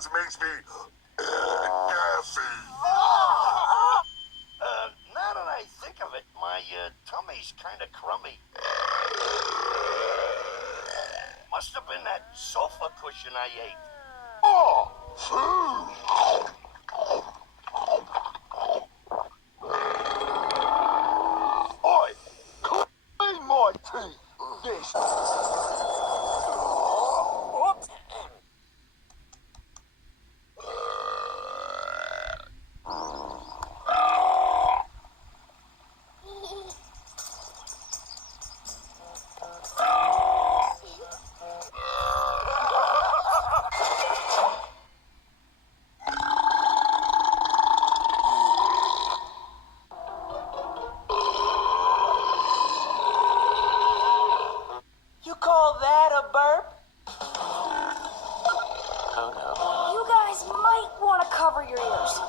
sounds makes me gassy. Now that I think of it, my tummy's kind of crummy. Must have been that sofa cushion I ate. Oh, food. Oi, clean my teeth. This. You call that a burp? Oh no. You guys might want to cover your ears.